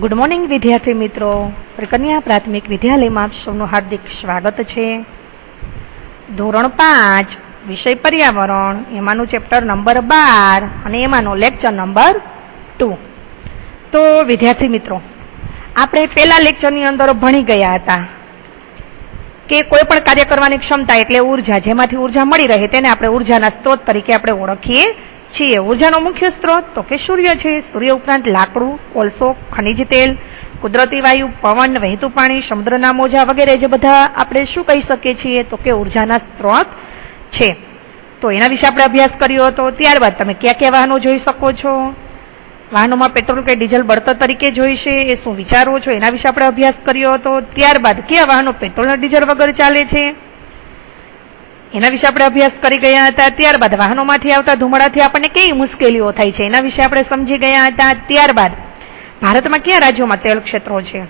Good morning વિદ્યાર્થી મિત્રો, કન્યા પ્રાથમિક વિદ્યાલયમાં આપ સૌનું હાર્દિક સ્વાગત છે. ધોરણ 5 વિષય પર્યાવરણ, એમાંનું ચેપ્ટર નંબર 12 અને એમાંનો લેક્ચર નંબર 2. તો વિદ્યાર્થી મિત્રો, આપણે પહેલા લેક્ચરની અંદર ભણી ગયા હતા કે કોઈ પણ કાર્ય કરવાની ક્ષમતા એટલે ઉર્જા, જેમાંથી ઉર્જા મળી રહે તેને આપણે ઉર્જાના સ્ત્રોત તરીકે આપણે ઓળખીએ છીએ. ઉર્જાનો મુખ્ય સ્ત્રોત તો કે સૂર્ય છે. સૂર્ય ઉપરાંત લાકડું, કોલસો, ખનિજ તેલ, કુદરતી વાયુ, પવન, વહેતું પાણી, સમુદ્રના મોજા વગેરે જે બધા આપણે શું કહી શકીએ છીએ તો કે ઉર્જાના સ્ત્રોત છે. તો એના વિશે આપણે અભ્યાસ કર્યો હતો. ત્યારબાદ તમે કયા કયા વાહનો જોઈ શકો છો, વાહનોમાં પેટ્રોલ કે ડીઝલ બળતણ તરીકે જોઈશે એ શું વિચારો છો, એના વિશે આપણે અભ્યાસ કર્યો હતો. ત્યારબાદ કયા વાહનો પેટ્રોલ અને ડીઝલ વગર ચાલે છે એના વિશે આપણે અભ્યાસ કરી ગયા હતા. ત્યારબાદ વાહનોમાંથી આવતા ધુમાડાથી આપણને કેવી મુશ્કેલીઓ થાય છે એના વિશે આપણે સમજી ગયા હતા. ત્યારબાદ ભારતમાં કયા રાજ્યોમાં તેલ ક્ષેત્રો છે,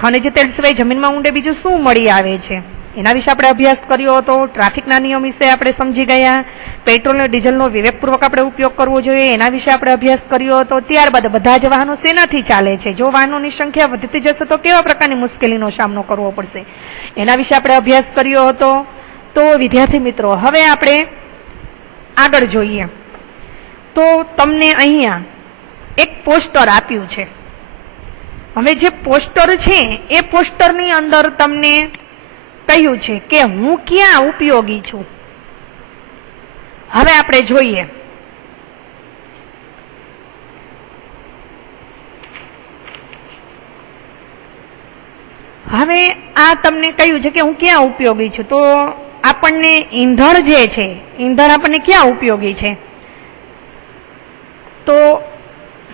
ખનિજ તેલ સિવાય જમીનમાં ઊંડે બીજું શું મળી આવે છે એના વિશે આપણે અભ્યાસ કર્યો હતો. ટ્રાફિકના નિયમ વિશે આપણે સમજી ગયા. પેટ્રોલ અને ડીઝલનો વિવેકપૂર્વક આપણે ઉપયોગ કરવો જોઈએ એના વિશે આપણે અભ્યાસ કર્યો હતો. ત્યારબાદ બધા જ વાહનો શેનાથી ચાલે છે, જો વાહનોની સંખ્યા વધતી જશે તો કેવા પ્રકારની મુશ્કેલીનો સામનો કરવો પડશે એના વિશે આપણે અભ્યાસ કર્યો હતો. તો વિદ્યાર્થી મિત્રો, હવે આપણે આગળ જોઈએ તો તમને અહીંયા એક પોસ્ટર આપ્યું છે. હવે જે પોસ્ટર છે એ પોસ્ટરની અંદર તમને કહ્યું છે કે હું ક્યાં ઉપયોગી છું. હવે આપણે જોઈએ. હવે આ તમને કહ્યું છે કે હું ક્યાં ઉપયોગી છું. તો આપણને ઈંધણ જે છે, ઈંધણ આપણને ક્યાં ઉપયોગી છે, તો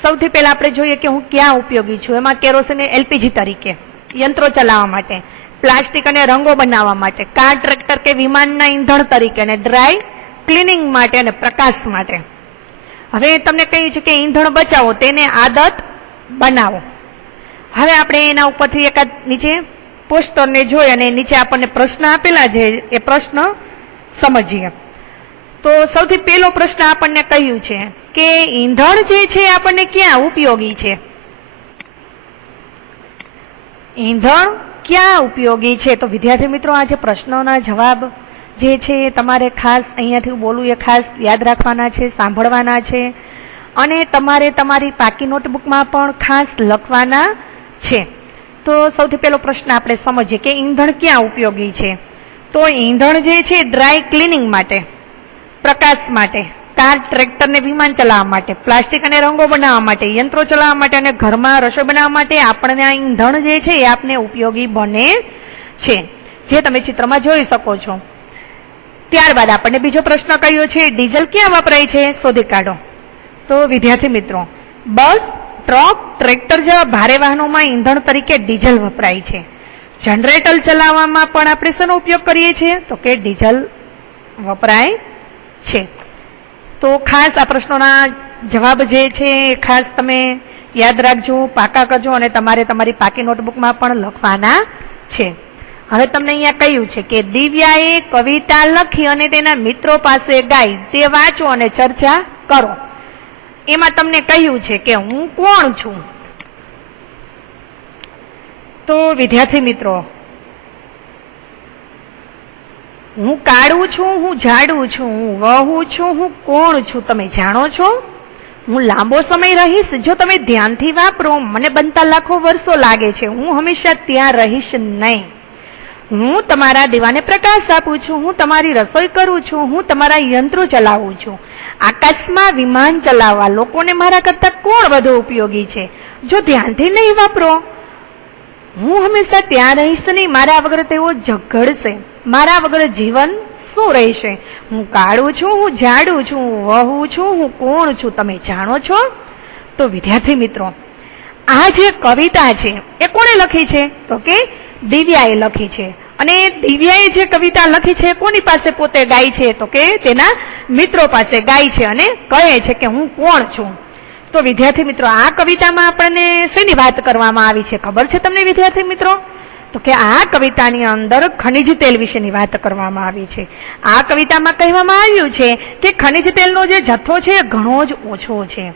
સૌથી પહેલા આપણે જોઈએ કે હું ક્યાં ઉપયોગી છું. એમાં કેરોસીન એલપીજી તરીકે, યંત્રો ચલાવવા માટે, પ્લાસ્ટિક અને રંગો બનાવવા માટે, કાર, ટ્રેક્ટર કે વિમાનના ઈંધણ તરીકે, અને ડ્રાય ક્લિનિંગ માટે અને પ્રકાશ માટે. હવે તમને કહ્યું છે કે ઈંધણ બચાવો, તેને આદત બનાવો. હવે આપણે એના ઉપરથી એકાદ નીચે પોસ્ટરને જોઈ અને નીચે આપણને પ્રશ્ન આપેલા છે એ પ્રશ્ન સમજીએ. તો સૌથી પહેલો પ્રશ્ન આપણને કહ્યું છે કે ઈંધણ જે છે આપણને ક્યાં ઉપયોગી છે. ઈંધણ ક્યાં ઉપયોગી છે? તો વિદ્યાર્થી મિત્રો, આ જે પ્રશ્નોના જવાબ જે છે તમારે ખાસ અહીંયાથી બોલું એ ખાસ યાદ રાખવાના છે, સાંભળવાના છે અને તમારે તમારી પાકી નોટબુકમાં પણ ખાસ લખવાના છે. તો સૌથી પહેલો પ્રશ્ન આપણે સમજીએ કે ઈંધણ ક્યાં ઉપયોગી છે. તો ઈંધણ જે છે ડ્રાય ક્લિનિંગ માટે, પ્રકાશ માટે, કાર, ટ્રેક્ટર ને વિમાન ચલાવવા માટે, પ્લાસ્ટિક અને રંગો બનાવવા માટે, યંત્રો ચલાવવા માટે અને ઘરમાં રસોઈ બનાવવા માટે આપણને આ ઈંધણ જે છે એ આપને ઉપયોગી બને છે, જે તમે ચિત્રમાં જોઈ શકો છો. ત્યારબાદ આપણને બીજો પ્રશ્ન કયો છે, ડીઝલ ક્યાં વપરાય છે શોધી કાઢો. તો વિદ્યાર્થી મિત્રો, બસ, ટ્રક, ટ્રેક્ટર જેવા ભારે વાહનોમાં ઈંધણ તરીકે ડીઝલ વપરાય છે. જનરેટર ચલાવવામાં પણ આપણે શેનો ઉપયોગ કરીએ છીએ તો કે ડીઝલ વપરાય છે. તો ખાસ આ પ્રશ્નોના જવાબ જે છે એ ખાસ તમે યાદ રાખજો, પાકા કરજો અને તમારે તમારી પાકી નોટબુકમાં પણ લખવાના છે. હવે તમને અહીંયા કહ્યું છે કે દિવ્યાએ કવિતા લખી અને તેના મિત્રો પાસે ગાઈ, તે વાંચો અને ચર્ચા કરો. એમાં તમને કહ્યું છે કે હું કોણ છું. તો વિદ્યાર્થી મિત્રો, હું કાળું છું, હું જાડું છું, હું વહું છું, હું કોણ છું તમે જાણો છો. હું લાંબો સમય રહીશ જો તમે ધ્યાનથી વાપરો. મને બનતા લાખો વર્ષો લાગે છે, હું હંમેશા ત્યાં રહીશ નહીં. હું તમારા દીવાને પ્રકાશ આપું છું, હું તમારી રસોઈ કરું છું, હું તમારા યંત્રો ચલાવું છું. આકાશમાં વિમાન ચલાવવા લોકોને મારા કરતા કોણ વધુ ઉપયોગી છે. જો ધ્યાનથી નહીં વાપરો, હું હંમેશા ત્યાં રહીશ નહીં, મારા વગર તેઓ ઝઘડશે. મારા વગર જીવન શું રહેશે. હું કાળું છું, હું જાડું છું, હું વહું છું, હું કોણ છું તમે જાણો છો. તો વિદ્યાર્થી મિત્રો, આ જે કવિતા છે એ કોણે લખી છે તો કે દિવ્યાએ લખી છે. અને દિવ્યાએ જે કવિતા લખી છે કોની પાસે પોતે ગાય છે તો કે તેના મિત્રો પાસે ગાય છે અને કહે છે કે હું કોણ છું. તો વિદ્યાર્થી મિત્રો, આ કવિતામાં આપણને શેની વાત કરવામાં આવી છે ખબર છે તમને વિદ્યાર્થી મિત્રો? તો કે આ કવિતાની અંદર ખનિજ તેલ વિશેની વાત કરવામાં આવી છે. આ કવિતામાં કહેવામાં આવ્યું છે કે ખનિજ તેલનો જે જથ્થો છે ઘણો જ ઓછો છે.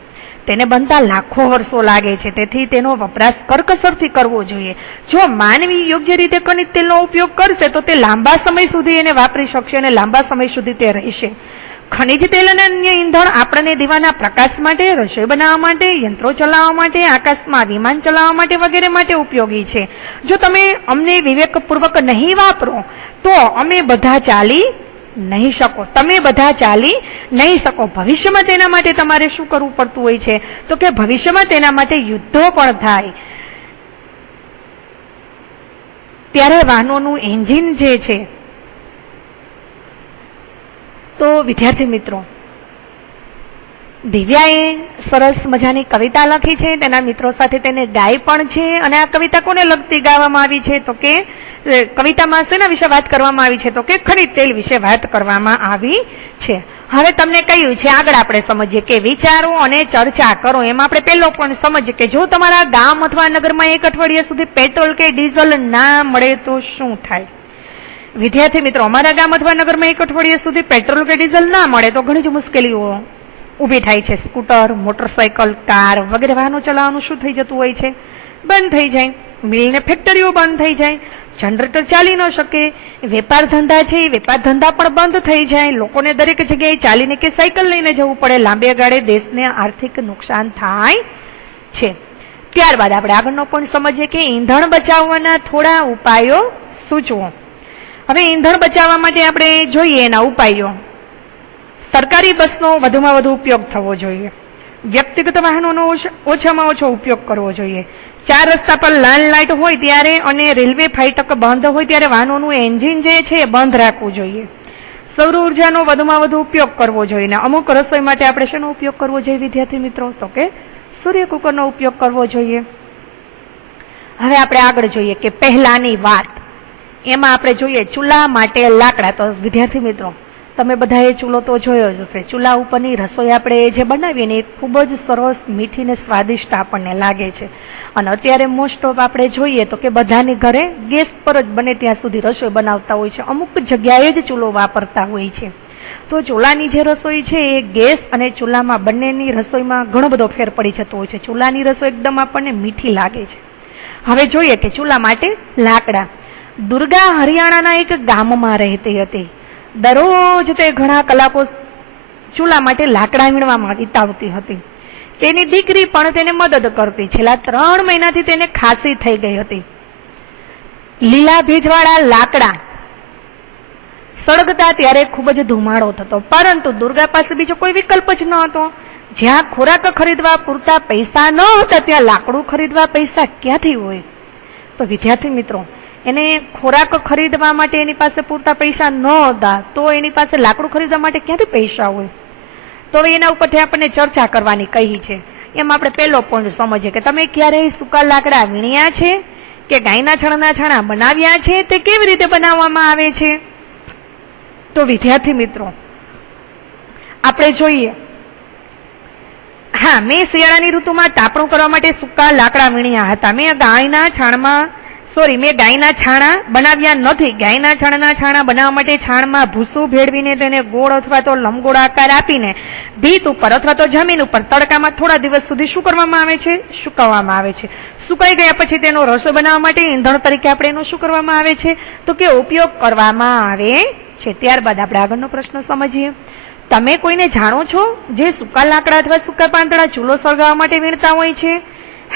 તેને બનતા લાખો વર્ષો લાગે છે. તેથી તેનો વપરાશ કરકસરથી કરવો જોઈએ. જો માનવી યોગ્ય રીતે ખનિજ તેલનો ઉપયોગ કરશે તો તે લાંબા સમય સુધી એને વાપરી શકશે અને લાંબા સમય સુધી તે રહેશે. ખનિજ તેલ અને અન્ય ઈંધણ આપણને દીવાના પ્રકાશ માટે, રસોઈ બનાવવા માટે, યંત્રો ચલાવવા માટે, આકાશમાં વિમાન ચલાવવા માટે વગેરે માટે ઉપયોગી છે. જો તમે અમને વિવેકપૂર્વક નહીં વાપરો તો અમે બધા ચાલી નહીં શકો. તમે બધા ચાલી નહીં શકો. ભવિષ્યમાં તેના માટે તમારે શું કરવું પડતું હોય છે તો કે ભવિષ્યમાં તેના માટે યુદ્ધો પણ થાય. ત્યારે વાહનોનું એન્જિન જે છે. તો વિદ્યાર્થી મિત્રો, દિવ્યાએ સરસ મજાની કવિતા લખી છે. તેના મિત્રો સાથે તેને ગાય પણ છે. અને આ કવિતા કોને લગતી ગાવામાં આવી છે તો કે કવિતામાં શેના વિશે વાત કરવામાં આવી છે તો કે ખનિજ તેલ વિશે વાત કરવામાં આવી છે. હવે તમને કહ્યું છે આગળ આપણે સમજીએ કે વિચારો અને ચર્ચા કરો. એમાં આપણે પહેલો પણ સમજીએ કે જો તમારા ગામ અથવા નગરમાં એક અઠવાડિયા સુધી પેટ્રોલ કે ડીઝલ ના મળે તો શું થાય? વિદ્યાર્થી મિત્રો, અમારા ગામ અથવા નગરમાં એક અઠવાડિયા સુધી પેટ્રોલ કે ડીઝલ ના મળે તો ઘણી જ મુશ્કેલીઓ ઊભી થાય છે. સ્કૂટર, મોટરસાયકલ, કાર વગેરે વાહનો ચલાવવાનું શું થઈ જતું હોય છે? બંધ થઈ જાય. મિલ ને ફેક્ટરીઓ બંધ થઈ જાય. જનરેટર ચાલી ન શકે. વેપાર ધંધા છે એ વેપાર ધંધા પણ બંધ થઈ જાય. લોકોને દરેક જગ્યાએ ચાલીને કે સાયકલ લઈને જવું પડે. લાંબે ગાળે દેશને આર્થિક નુકસાન થાય છે. ત્યારબાદ આપણે આગળનો પણ સમજીએ કે ઈંધણ બચાવવાના થોડા ઉપાયો સૂચવો. હવે ઈંધણ બચાવવા માટે આપણે જોઈએ એના ઉપાયો. સરકારી બસનો વધુમાં વધુ ઉપયોગ થવો જોઈએ. વ્યક્તિગત વાહનોનો ઓછામાં ઓછો ઉપયોગ કરવો જોઈએ. 4 રસ્તા પર લાલ લાઇટ હોય ત્યારે અને રેલવે ફાટક બંધ હોય ત્યારે વાહનોનું એન્જિન જે છે એ બંધ રાખવું જોઈએ. સૌર ઉર્જાનો વધુમાં વધુ ઉપયોગ કરવો જોઈએ. અમુક રસોઈ માટે આપણે શેનો ઉપયોગ કરવો જોઈએ વિદ્યાર્થી મિત્રો તો કે સૂર્ય કુકરનો ઉપયોગ કરવો જોઈએ. હવે આપણે આગળ જોઈએ કે પહેલાની વાત. એમાં આપણે જોઈએ ચૂલા માટે લાકડા. તો વિદ્યાર્થી મિત્રો, તમે બધાએ ચૂલો તો જોયો જ હશે. ચૂલા ઉપરની રસોઈ આપણે જે બનાવીએ ને એ ખૂબ જ સરસ, મીઠી ને સ્વાદિષ્ટ આપણને લાગે છે. અને અત્યારે મોસ્ટ ઓફ આપણે જોઈએ તો કે બધાની ઘરે ગેસ પર જ બને ત્યાં સુધી રસોઈ બનાવતા હોય છે. અમુક જગ્યાએ જ ચૂલો વાપરતા હોય છે. તો ચૂલાની જે રસોઈ છે એ ગેસ અને ચૂલામાં બંનેની રસોઈમાં ઘણો બધો ફેર પડી જતો હોય છે. ચૂલાની રસોઈ એકદમ આપણને મીઠી લાગે છે. હવે જોઈએ કે ચૂલા માટે લાકડા. દુર્ગા હરિયાણાના એક ગામમાં રહેતી હતી. દરરોજ તે ઘણા કલાકો ચૂલા માટે લાકડા વીણવામાં વિતાવતી હતી. તેની દીકરી પણ તેને મદદ કરતી. છેલ્લા 3 મહિનાથી તેને ખાંસી થઈ ગઈ હતી. લીલા ભેજવાળા લાકડા સળગતા ત્યારે ખૂબ જ ધુમાડો થતો. પરંતુ દુર્ગા પાસે બીજો કોઈ વિકલ્પ જ ન હતો. જ્યાં ખોરાક ખરીદવા પૂરતા પૈસા ન હતા ત્યાં લાકડું ખરીદવા પૈસા ક્યાંથી હોય? તો વિદ્યાર્થી મિત્રો, એને ખોરાક ખરીદવા માટે એની પાસે પૂરતા પૈસા ન હતા તો એની પાસે લાકડું ખરીદવા માટે ક્યાંથી પૈસા હોય? તો હવે એના ઉપરથી આપણને ચર્ચા કરવાની કહી છે. એમાં આપણે પહેલો પોઈન્ટ સમજીએ કે તમે ક્યારેય સૂકા લાકડા વીણ્યા છે કે ગાયના છાણના છાણા બનાવ્યા છે? તે કેવી રીતે બનાવવામાં આવે છે? તો વિદ્યાર્થી મિત્રો, આપણે જોઈએ. હા, મેં શિયાળાની ઋતુમાં તાપણું કરવા માટે સૂકા લાકડા વીણ્યા હતા. મેં ગાયના છાણા બનાવ્યા નથી. ગાયના છાણના છાણા બનાવવા માટે છાણમાં ભૂસું ભેળવીને તેને ગોળ અથવા તો લંબગોળ આકાર આપીને ભીત ઉપર અથવા તો જમીન ઉપર તડકામાં થોડા દિવસ સુધી શું કરવામાં આવે છે? સુકવવામાં આવે છે. સુકાઈ ગયા પછી તેનો રસો બનાવવા માટે ઈંધણ તરીકે આપણે એનો શું કરવામાં આવે છે તો કે ઉપયોગ કરવામાં આવે છે. ત્યારબાદ આપણે આગળનો પ્રશ્ન સમજીએ. તમે કોઈને જાણો છો જે સૂકા લાકડા અથવા સૂકા પાંદડા ચૂલો સળગાવવા માટે વીણતા હોય છે?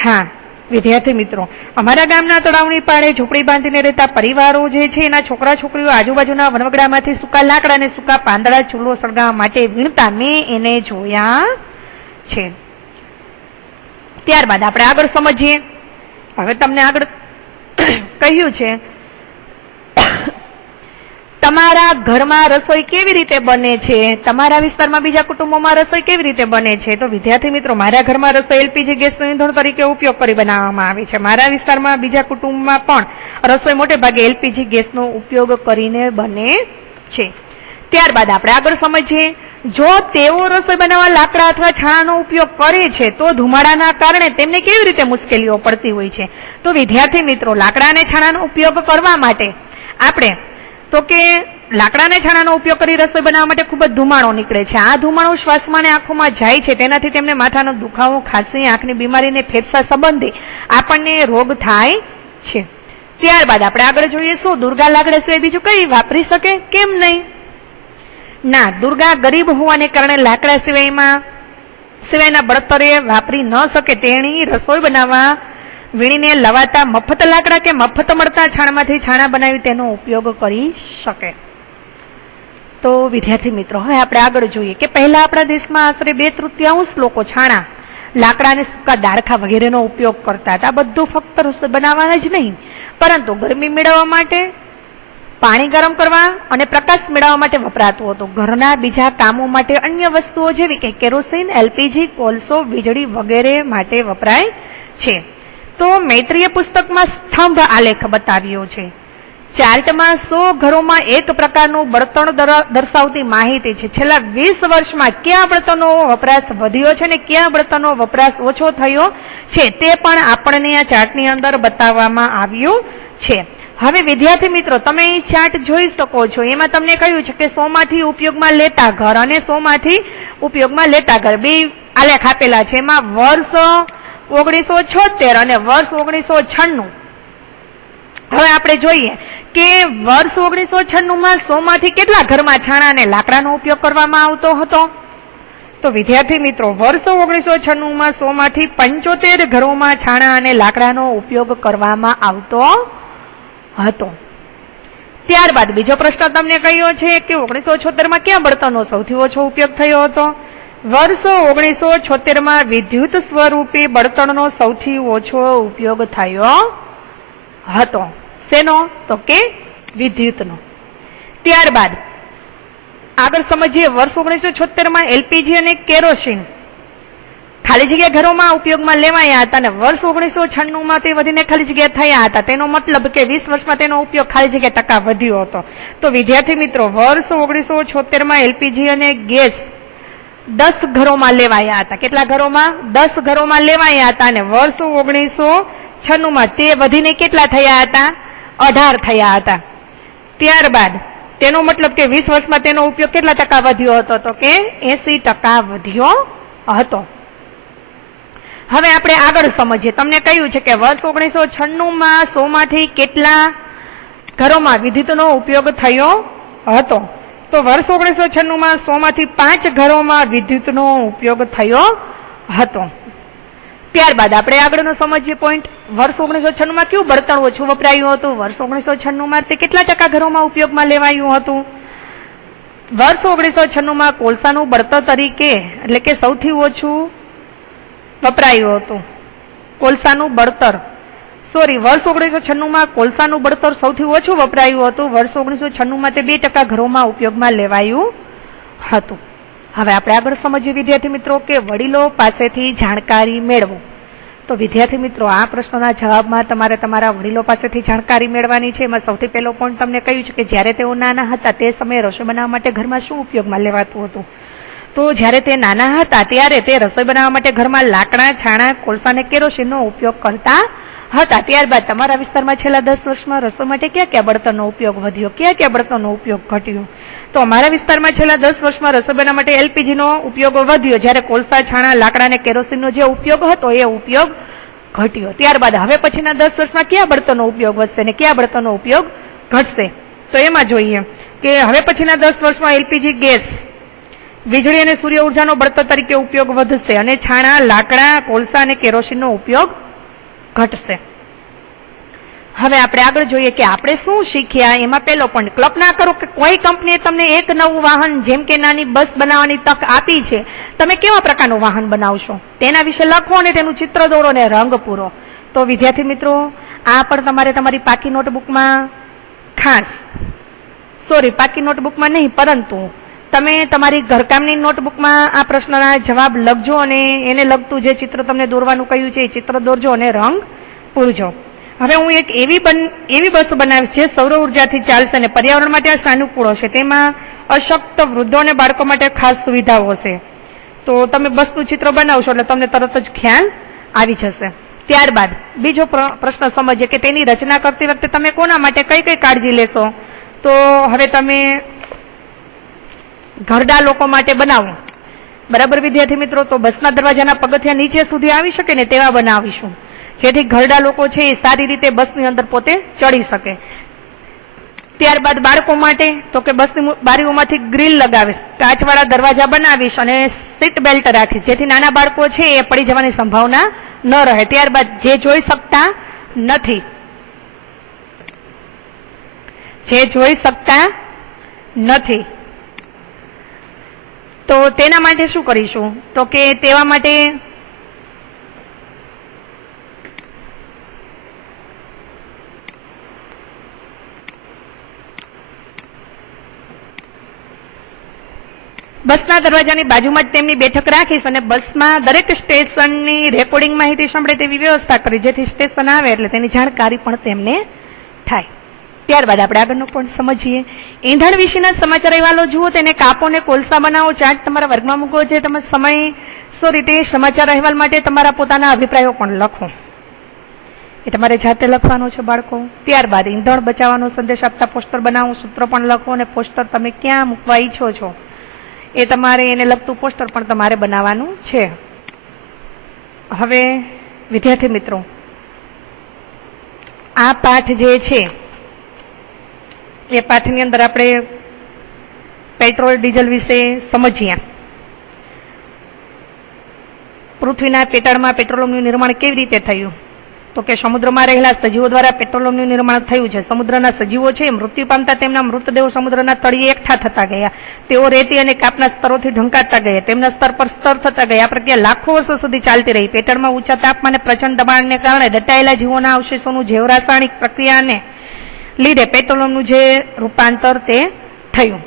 હા વિદ્યાર્થી મિત્રો, અમારા ગામના તળાવની પાળે ઝૂંપડી બાંધીને રહેતા પરિવારો જે છે એના છોકરા છોકરીઓ આજુબાજુના વનવગડામાંથી સૂકા લાકડા અને સૂકા પાંદડા ચૂલો સળગાવવા માટે વીણતા મેં એને જોયા છે. ત્યારબાદ આપણે આગળ સમજીએ. હવે તમને આગળ કહ્યું છે તમારા ઘરમાં રસોઈ કેવી રીતે બને છે? તમારા વિસ્તારમાં બીજા કુટુંબોમાં રસોઈ કેવી રીતે બને છે? તો વિદ્યાર્થી મિત્રો, મારા ઘરમાં રસોઈ એલપીજી ગેસનો ઈંધણ તરીકે ઉપયોગ કરી બનાવવામાં આવે છે. મારા વિસ્તારમાં બીજા કુટુંબમાં પણ રસોઈ મોટે ભાગે એલપીજી ગેસનો ઉપયોગ કરીને બને છે. ત્યારબાદ આપણે આગળ સમજીએ. જો તેઓ રસોઈ બનાવવા લાકડા અથવા છાણાનો ઉપયોગ કરે છે તો ધુમાડાના કારણે તેમને કેવી રીતે મુશ્કેલીઓ પડતી હોય છે? તો વિદ્યાર્થી મિત્રો, લાકડા અને છાણાનો ઉપયોગ કરવા માટે આપણે તો કે લાકડાને છાણાનો ઉપયોગ કરી રસોઈ બનાવવા માટે ખૂબ જ ધુમાડો નીકળે છે. આ ધુમાડો શ્વાસમાં અને આંખોમાં જાય છે, તેનાથી તેમને માથાનો દુખાવો, ખાંસી, આંખની બીમારી ને ફેફસા સંબંધી આપણને રોગ થાય છે. ત્યારબાદ આપણે આગળ જોઈએ, શું દુર્ગા લાકડા સિવાય બીજું કઈ વાપરી શકે? કેમ નહીં? ના, દુર્ગા ગરીબ હોવાને કારણે લાકડા સિવાયના બળતરે વાપરી ન શકે. તેણી રસોઈ બનાવવા વીણીને લવાતા મફત લાકડા કે મફત મળતા છાણમાંથી છાણા બનાવી તેનો ઉપયોગ કરી શકે. તો વિદ્યાર્થી મિત્રો, હવે આપણે આગળ જોઈએ કે પહેલા આપણા દેશમાં આશરે 2/3 લોકો છાણા, લાકડા અને સૂકા દાળખા વગેરેનો ઉપયોગ કરતા હતા. આ બધું ફક્ત રસોઈ બનાવવાના જ નહીં, પરંતુ ગરમી મેળવવા માટે, પાણી ગરમ કરવા અને પ્રકાશ મેળવવા માટે વપરાતું હતું. ઘરના બીજા કામો માટે અન્ય વસ્તુઓ જેવી કે કેરોસીન, એલપીજી, કોલસો, વીજળી વગેરે માટે વપરાય છે. તો મૈત્રીય પુસ્તકમાં સ્તંભ આલેખ બતાવ્યો છે. ચાર્ટમાં 100 ઘરોમાં એક પ્રકારનું બળતણ દર્શાવતી માહિતી છે. છેલ્લા 20 વર્ષમાં કયા બળતણનો વપરાશ વધ્યો છે અને કયા બળતણનો વપરાશ ઓછો થયો છે તે પણ આપણને આ ચાર્ટની અંદર બતાવવામાં આવ્યું છે. હવે વિદ્યાર્થી મિત્રો, તમે અહીં ચાર્ટ જોઈ શકો છો. એમાં તમને કહ્યું છે કે 100 માંથી ઉપયોગમાં લેતા ઘર અને 100 માંથી ઉપયોગમાં લેતા ઘર બે આલેખ આપેલા છે. એમાં વર્ષ 1976 અને વર્ષ 1996. હવે આપણે જોઈએ કે વર્ષ 1996માં 100 માંથી કેટલા ઘરમાં છાણા અને લાકડાનો ઉપયોગ કરવામાં આવતો હતો? તો વિદ્યાર્થી મિત્રો, વર્ષ 1996માં 100 માંથી 75 ઘરોમાં છાણા અને લાકડાનો ઉપયોગ કરવામાં આવતો હતો. ત્યારબાદ બીજો પ્રશ્ન તમને કહ્યો છે કે 1976માં કયા બળતણનો સૌથી ઓછો ઉપયોગ થયો હતો? વર્ષ 1976માં વિદ્યુત સ્વરૂપે બળતણનો સૌથી ઓછો ઉપયોગ થયો હતો. શેનો? તો કે વિદ્યુતનો. ત્યારબાદ આગળ સમજીએ, વર્ષ 1976માં એલપીજી અને કેરોસીન ખાલી જગ્યા ઘરોમાં ઉપયોગમાં લેવાયા હતા અને વર્ષ 1996માં તે વધીને ખાલી જગ્યા થયા હતા. તેનો મતલબ કે 20 વર્ષમાં તેનો ઉપયોગ ખાલી જગ્યા ટકા વધ્યો હતો. તો વિદ્યાર્થી મિત્રો, વર્ષ 1976માં એલપીજી અને ગેસ 10 ઘરોમાં લેવાયા હતા. કેટલા ઘરોમાં? 10 ઘરોમાં લેવાયા હતા અને વર્ષ 1996માં તે વધીને કેટલા થયા હતા? 18 થયા હતા. ત્યારબાદ તેનો મતલબ કે 20 વર્ષમાં તેનો ઉપયોગ કેટલા ટકા વધ્યો હતો? તો કે 80% વધ્યો હતો. હવે આપણે આગળ સમજીએ. તમને કહ્યું છે કે વર્ષ 1996માં 100 માંથી કેટલા ઘરોમાં વિદ્યુતનો ઉપયોગ થયો હતો? તો વર્ષ 1996માં 100 માંથી 5 ઘરોમાં વિદ્યુતનો ઉપયોગ થયો હતો. ત્યારબાદ આપણે આગળનો સમજીએ પોઈન્ટ. વર્ષ 1996માં કયું બળતણ ઓછું વપરાયું હતું? વર્ષ 1996માં તે કેટલા ટકા ઘરોમાં ઉપયોગમાં લેવાયું હતું? વર્ષ 1996માં કોલસાનું બળતણ તરીકે, એટલે કે સૌથી ઓછું વપરાયું હતું. કોલસાનું બળતણ, વર્ષ 1996માં કોલસાનું બળતણ સૌથી ઓછું વપરાયું હતું. વર્ષ 1996માં તે 2% ઘરોમાં ઉપયોગમાં લેવાયું હતું. હવે આપણે આગળ સમજીએ વિદ્યાર્થી મિત્રો કે વડીલો પાસેથી જાણકારી મેળવો. તો વિદ્યાર્થી મિત્રો, આ પ્રશ્નના જવાબમાં તમારે તમારા વડીલો પાસેથી જાણકારી મેળવવાની છે. એમાં સૌથી પહેલો પોઈન્ટ તમને કહ્યું છે કે જ્યારે તેઓ નાના હતા તે સમયે રસોઈ બનાવવા માટે ઘરમાં શું ઉપયોગમાં લેવાતું હતું? તો જ્યારે તે નાના હતા ત્યારે તે રસોઈ બનાવવા માટે ઘરમાં લાકડા, છાણા, કોલસા અને કેરોસીનનો ઉપયોગ કરતા હતા. ત્યારબાદ તમારા વિસ્તારમાં છેલ્લા 10 વર્ષમાં રસોઈ માટે કયા કયા બળતણનો ઉપયોગ વધ્યો, કયા કયા બળતણનો ઉપયોગ ઘટ્યો? તો અમારા વિસ્તારમાં છેલ્લા 10 વર્ષમાં રસોઈ બનાવવા માટે એલપીજીનો ઉપયોગ વધ્યો, જ્યારે કોલસા, છાણા, લાકડા અને કેરોસીનનો જે ઉપયોગ હતો એ ઉપયોગ ઘટ્યો. ત્યારબાદ હવે પછીના 10 વર્ષમાં કયા બળતણનો ઉપયોગ વધશે અને કયા બળતણનો ઉપયોગ ઘટશે? તો એમાં જોઈએ કે હવે પછીના 10 વર્ષમાં એલપીજી ગેસ, વીજળી અને સૂર્ય ઉર્જાનો બળતણ તરીકે ઉપયોગ વધશે અને છાણા, લાકડા, કોલસા અને કેરોસીનનો ઉપયોગ ઘટશે. હવે આપણે આગળ જોઈએ કે આપણે શું શીખ્યા. એમાં પહેલો પોઈન્ટ, કલ્પના કરો કે કોઈ કંપનીએ તમને એક નવું વાહન જેમ કે નાની બસ બનાવવાની તક આપી છે. તમે કેવા પ્રકારનું વાહન બનાવશો તેના વિશે લખો અને તેનું ચિત્ર દોરો અને રંગ પૂરો. તો વિદ્યાર્થી મિત્રો, આ પણ તમારે તમારી પાકી નોટબુકમાં પાકી નોટબુકમાં નહીં, પરંતુ તમે તમારી ઘરકામની નોટબુકમાં આ પ્રશ્નના જવાબ લખજો અને એને લગતું જે ચિત્ર તમને દોરવાનું કહ્યું છે એ ચિત્ર દોરજો અને રંગ પૂરજો. હવે હું એક એવી બસ બનાવીશ જે સૌર ઉર્જાથી ચાલશે અને પર્યાવરણ માટે સાનુકૂળ હશે. તેમાં અશક્ત, વૃદ્ધો અને બાળકો માટે ખાસ સુવિધાઓ હશે. તો તમે બસનું ચિત્ર બનાવશો એટલે તમને તરત જ ખ્યાલ આવી જશે. ત્યારબાદ બીજો પ્રશ્ન સમજીએ કે તેની રચના કરતી વખતે તમે કોના માટે કઈ કઈ કાળજી લેશો? તો હવે તમે ઘરડા લોકો માટે બનાવો. બરાબર વિદ્યાર્થી મિત્રો? તો બસના દરવાજાના પગથિયા નીચે સુધી આવી શકે ને તેવા બનાવીશું, જેથી ઘરડા લોકો છે એ સારી રીતે બસની અંદર પોતે ચડી શકે. ત્યારબાદ બાળકો માટે તો કે બસની બારીઓમાંથી ગ્રીલ લગાવીશ, કાચવાળા દરવાજા બનાવીશ અને સીટ બેલ્ટ રાખીશ, જેથી નાના બાળકો છે એ પડી જવાની સંભાવના ન રહે. ત્યારબાદ જે જોઈ શકતા નથી તો તેના માટે શું કરીશું? તો કે તેવા માટે બસના દરવાજાની બાજુમાં જ તેમની બેઠક રાખીશ અને બસમાં દરેક સ્ટેશનની રેકોર્ડિંગ માહિતી સાંભળે તેવી વ્યવસ્થા કરી, જેથી સ્ટેશન આવે એટલે તેની જાણકારી પણ તેમને થાય. ત્યારબાદ આપણે આગળનો પોઈન્ટ સમજીએ. ઈંધણ વિશેના સમાચાર અહેવાલો જુઓ, તેને કાપો ને કોલસા બનાવો, ચાર્ટ તમારા વર્ગમાં મૂકો. જે તમે સમય રીતે સમાચાર અહેવાલ માટે તમારા પોતાના અભિપ્રાયો પણ લખો, એ તમારે જાતે લખવાનો છે બાળકો. ત્યારબાદ ઈંધણ બચાવવાનો સંદેશ આપતા પોસ્ટર બનાવો, સૂત્ર પણ લખો અને પોસ્ટર તમે ક્યાં મૂકવા ઈચ્છો છો એ તમારે એને લગતું પોસ્ટર પણ તમારે બનાવવાનું છે. હવે વિદ્યાર્થી મિત્રો, આ પાઠ જે છે એ પાઠની અંદર આપણે પેટ્રોલ ડીઝલ વિશે સમજ્યા. પૃથ્વીના પેટાળમાં પેટ્રોલિયમનું નિર્માણ કેવી રીતે થયું? તો કે સમુદ્રમાં રહેલા સજીવો દ્વારા પેટ્રોલિયમનું નિર્માણ થયું છે. સમુદ્રના સજીવો છે મૃત્યુ પામતા તેમના મૃતદેહો સમુદ્રના તળિયે એકઠા થતા ગયા. તેઓ રેતી અને કાપના સ્તરોથી ઢંકાતા ગયા, તેમના સ્તર પર સ્તર થતા ગયા. આ પ્રક્રિયા લાખો વર્ષો સુધી ચાલતી રહી. પેટાળમાં ઊંચા તાપમાને પ્રચંડ દબાણને કારણે દટાયેલા જીવોના અવશેષોનું જૈવ રાસાયણિક પ્રક્રિયાને લીધે પેટ્રોલિયમનું જે રૂપાંતર તે થયું.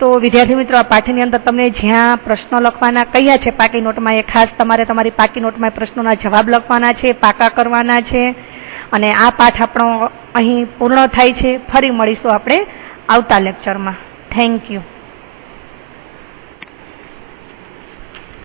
તો વિદ્યાર્થી મિત્રો, આ પાઠની અંદર તમને જ્યાં પ્રશ્નો લખવાના કયા છે પાકી નોટમાં, એ ખાસ તમારે તમારી પાકી નોટમાં પ્રશ્નોના જવાબ લખવાના છે, પાકા કરવાના છે. અને આ પાઠ આપણો અહીં પૂર્ણ થાય છે. ફરી મળીશું આપણે આવતા લેક્ચરમાં. Thank you.